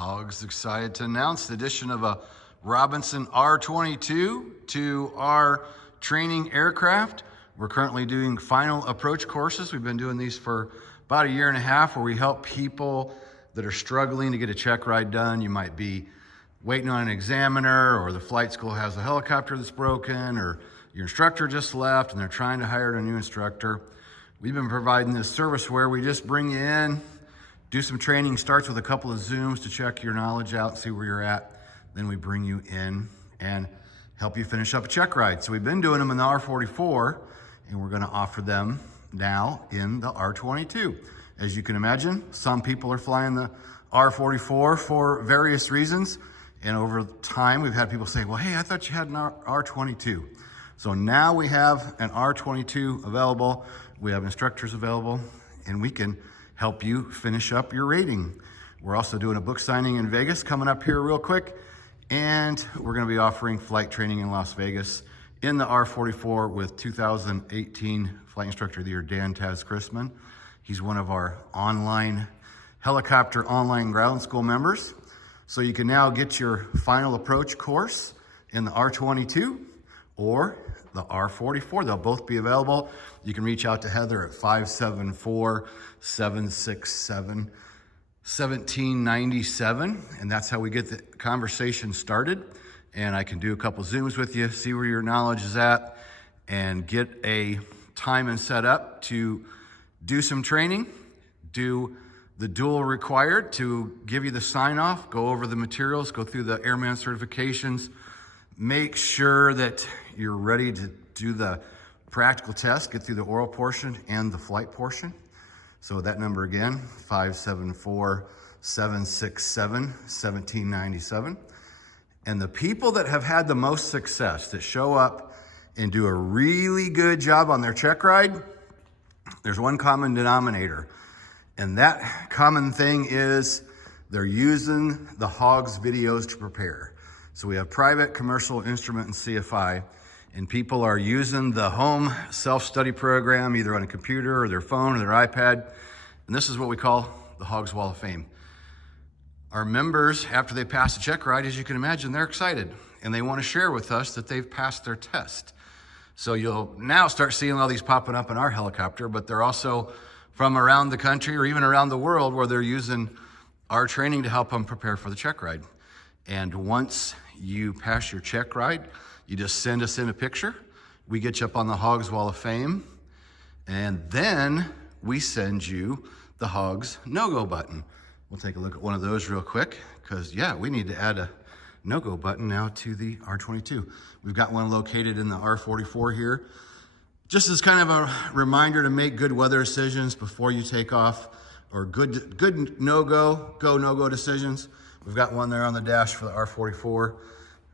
HOGS excited to announce the addition of a Robinson R22 to our training aircraft. We're currently doing final approach courses. We've been doing these for about 1.5 years where we help people that are struggling to get a check ride done. You might be waiting on an examiner, or the flight school has a helicopter that's broken, or your instructor just left and they're trying to hire a new instructor. We've been providing this service where we just bring you in, do some training, starts with a couple of Zooms to check your knowledge out, see where you're at. Then we bring you in and help you finish up a check ride. So we've been doing them in the R44, and we're gonna offer them now in the R22. As you can imagine, some people are flying the R44 for various reasons. And over time, we've had people say, well, hey, I thought you had an R22. So now we have an R22 available. We have instructors available, and we can help you finish up your rating. We're also doing a book signing in Vegas coming up here real quick. And we're gonna be offering flight training in Las Vegas in the R44 with 2018 Flight Instructor of the Year, Dan Taz Chrisman. He's one of our online helicopter online ground school members. So you can now get your final approach course in the R22 or the R44. They'll both be available. You can reach out to Heather at 574-767-1797. And that's how we get the conversation started. And I can do a couple Zooms with you, see where your knowledge is at, and get a time and set up to do some training, do the dual required to give you the sign off, go over the materials, go through the airman certifications, make sure that you're ready to do the practical test, get through the oral portion and the flight portion. So that number again, 574-767-1797. And the people that have had the most success, that show up and do a really good job on their check ride, there's one common denominator. And that common thing is they're using the HOGS videos to prepare. So we have private, commercial, instrument, and CFI, and people are using the home self-study program either on a computer or their phone or their iPad. And this is what we call the HOGS Wall of Fame. Our members, after they pass the check ride, as you can imagine, they're excited and they want to share with us that they've passed their test. So you'll now start seeing all these popping up in our helicopter, but they're also from around the country or even around the world where they're using our training to help them prepare for the check ride. And once you pass your check ride, you just send us in a picture. We get you up on the HOGS Wall of Fame, and then we send you the HOGS no-go button. We'll take a look at one of those real quick, because yeah, we need to add a no-go button now to the R22. We've got one located in the R44 here. Just as kind of a reminder to make good weather decisions before you take off, or good no-go, no-go decisions. We've got one there on the dash for the R44.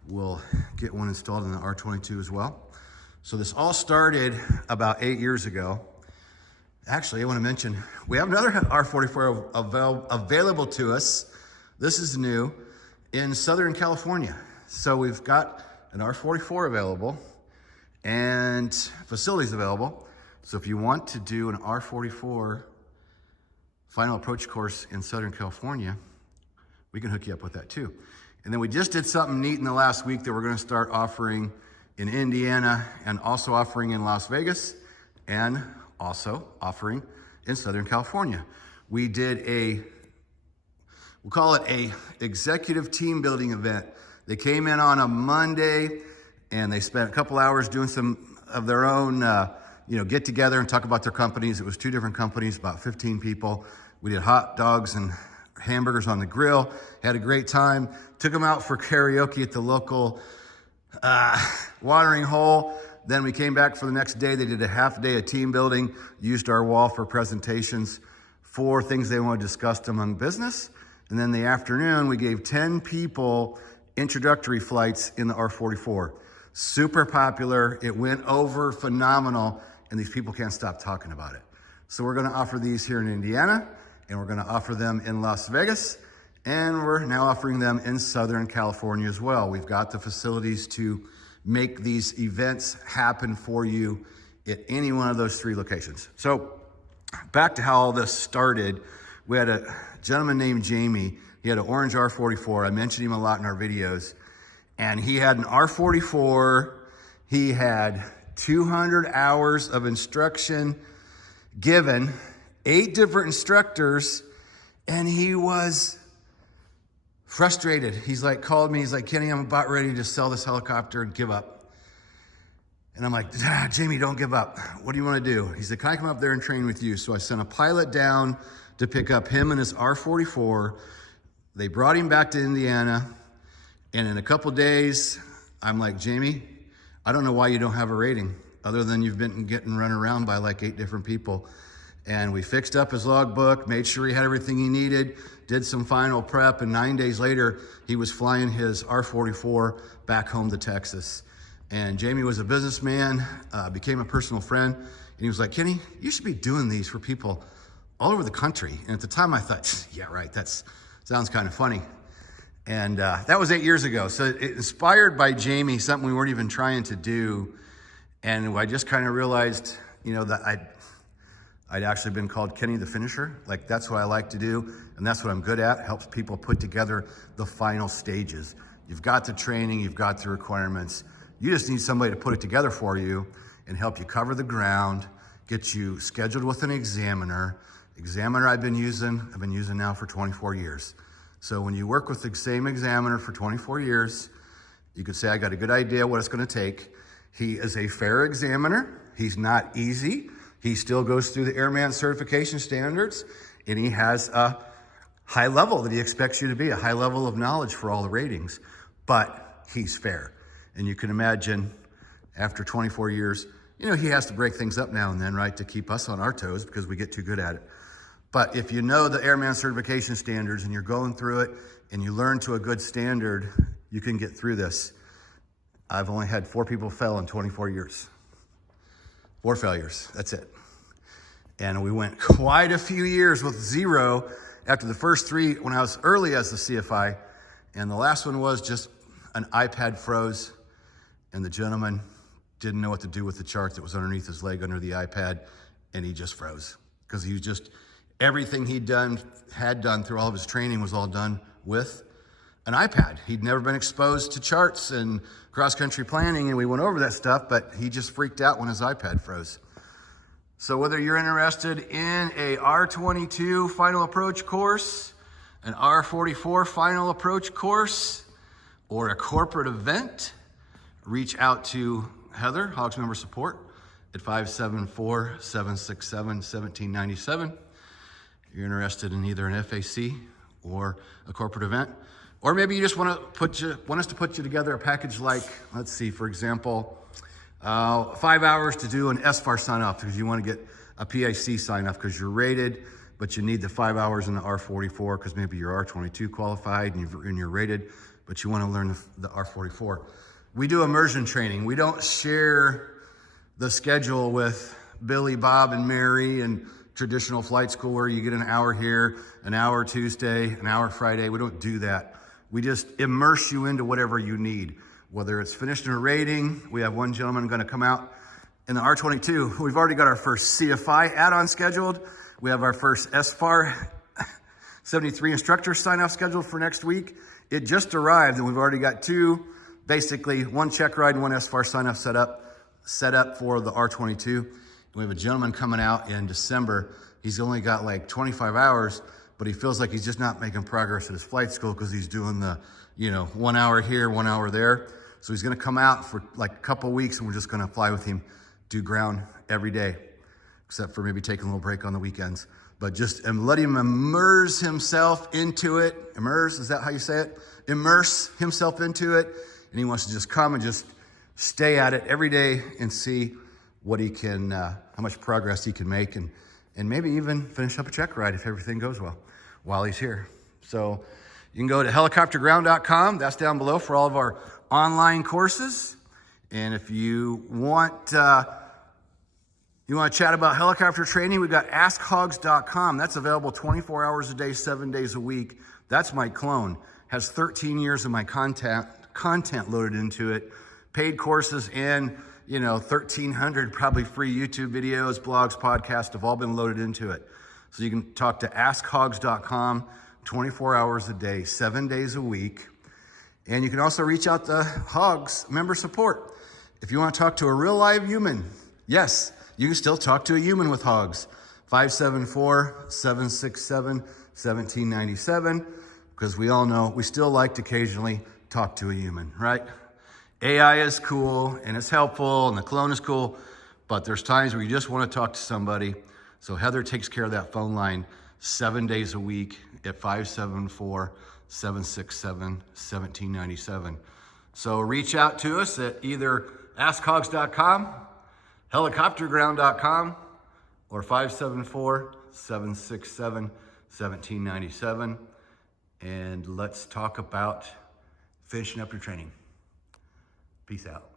We'll get one installed in the R22 as well. So this all started about 8 years ago. Actually, I want to mention, we have another R44 available to us. This is new in Southern California. So we've got an R44 available and facilities available. So if you want to do an R44 final approach course in Southern California, we can hook you up with that too. And then we just did something neat in the last week that we're gonna start offering in Indiana and also offering in Las Vegas and also offering in Southern California. We did we'll call it a executive team building event. They came in on a Monday and they spent a couple hours doing some of their own, get together and talk about their companies. It was 2 different companies, about 15 people. We did hot dogs and hamburgers on the grill, had a great time, took them out for karaoke at the local watering hole. Then we came back for the next day. They did a half day of team building, used our wall for presentations for things they want to discuss among business. And then the afternoon, we gave 10 people introductory flights in the R44. Super popular, it went over phenomenal, and these people can't stop talking about it. So we're gonna offer these here in Indiana, and we're gonna offer them in Las Vegas, and we're now offering them in Southern California as well. We've got the facilities to make these events happen for you at any one of those 3 locations. So back to how all this started. We had a gentleman named Jamie. He had an orange R44. I mentioned him a lot in our videos. And he had an R44. He had 200 hours of instruction given, 8 different instructors, and he was frustrated. He's like, called me, he's like, Kenny, I'm about ready to sell this helicopter and give up. And I'm like, Jamie, don't give up. What do you want to do? He said, can I come up there and train with you? So I sent a pilot down to pick up him and his R44. They brought him back to Indiana. And in a couple days, I'm like, Jamie, I don't know why you don't have a rating other than you've been getting run around by like 8 different people. And we fixed up his logbook, made sure he had everything he needed, did some final prep, and 9 days later, he was flying his R44 back home to Texas. And Jamie was a businessman, became a personal friend, and he was like, Kenny, you should be doing these for people all over the country. And at the time I thought, yeah, right, that sounds kind of funny. And that was 8 years ago. So it inspired by Jamie, something we weren't even trying to do. And I just kind of realized, that I'd actually been called Kenny the Finisher. Like, that's what I like to do, and that's what I'm good at, helps people put together the final stages. You've got the training, you've got the requirements. You just need somebody to put it together for you and help you cover the ground, get you scheduled with an examiner. Examiner I've been using now for 24 years. So when you work with the same examiner for 24 years, you could say, I got a good idea what it's gonna take. He is a fair examiner. He's not easy. He still goes through the airman certification standards, and he has a high level that he expects you to be, a high level of knowledge for all the ratings, but he's fair. And you can imagine after 24 years, he has to break things up now and then, right, to keep us on our toes because we get too good at it. But if you know the airman certification standards and you're going through it and you learn to a good standard, you can get through this. I've only had 4 people fail in 24 years. 4 failures, that's it. And we went quite a few years with 0 after the first 3 when I was early as the CFI. And the last one was just an iPad froze, and the gentleman didn't know what to do with the chart that was underneath his leg under the iPad, and he just froze. Because he was just, everything had done through all of his training was all done with an iPad. He'd never been exposed to charts and cross-country planning, and we went over that stuff, but he just freaked out when his iPad froze. So whether you're interested in a R22 final approach course, an R44 final approach course, or a corporate event, reach out to Heather, HOGS member support, at 574-767-1797. You're interested in either an FAC or a corporate event. Or maybe you just want us to put you together a package like, let's see, for example, 5 hours to do an SFAR sign-off because you want to get a PIC sign-off because you're rated, but you need the 5 hours in the R44 because maybe you're R22 qualified and you're rated, but you want to learn the R44. We do immersion training. We don't share the schedule with Billy, Bob, and Mary and traditional flight school where you get an hour here, an hour Tuesday, an hour Friday. We don't do that. We just immerse you into whatever you need, whether it's finishing a rating. We have one gentleman going to come out in the R22. We've already got our first CFI add-on scheduled. We have our first SFAR 73 instructor sign-off scheduled for next week. It just arrived, and we've already got 2, basically one check ride and one SFAR sign-off set up for the R22. And we have a gentleman coming out in December. He's only got like 25 hours, but he feels like he's just not making progress at his flight school because he's doing the, 1 hour here, 1 hour there. So he's gonna come out for like a couple weeks, and we're just gonna fly with him, do ground every day, except for maybe taking a little break on the weekends. But just let him immerse himself into it. Immerse, is that how you say it? Immerse himself into it. And he wants to just come and just stay at it every day and see what he can, how much progress he can make, and maybe even finish up a check ride if everything goes well while he's here. So you can go to helicopterground.com. That's down below for all of our online courses. And if you want to chat about helicopter training, we've got askhogs.com. That's available 24 hours a day, 7 days a week. That's my clone. Has 13 years of my content loaded into it. Paid courses and 1,300 probably free YouTube videos, blogs, podcasts have all been loaded into it. So you can talk to askhogs.com 24 hours a day, 7 days a week. And you can also reach out to HOGS member support. If you want to talk to a real live human, yes, you can still talk to a human with HOGS. 574-767-1797, because we all know we still like to occasionally talk to a human, right? AI is cool and it's helpful and the clone is cool, but there's times where you just want to talk to somebody. So Heather takes care of that phone line 7 days a week at 574-767-1797. So reach out to us at either askhogs.com, helicopterground.com, or 574-767-1797. And let's talk about finishing up your training. Peace out.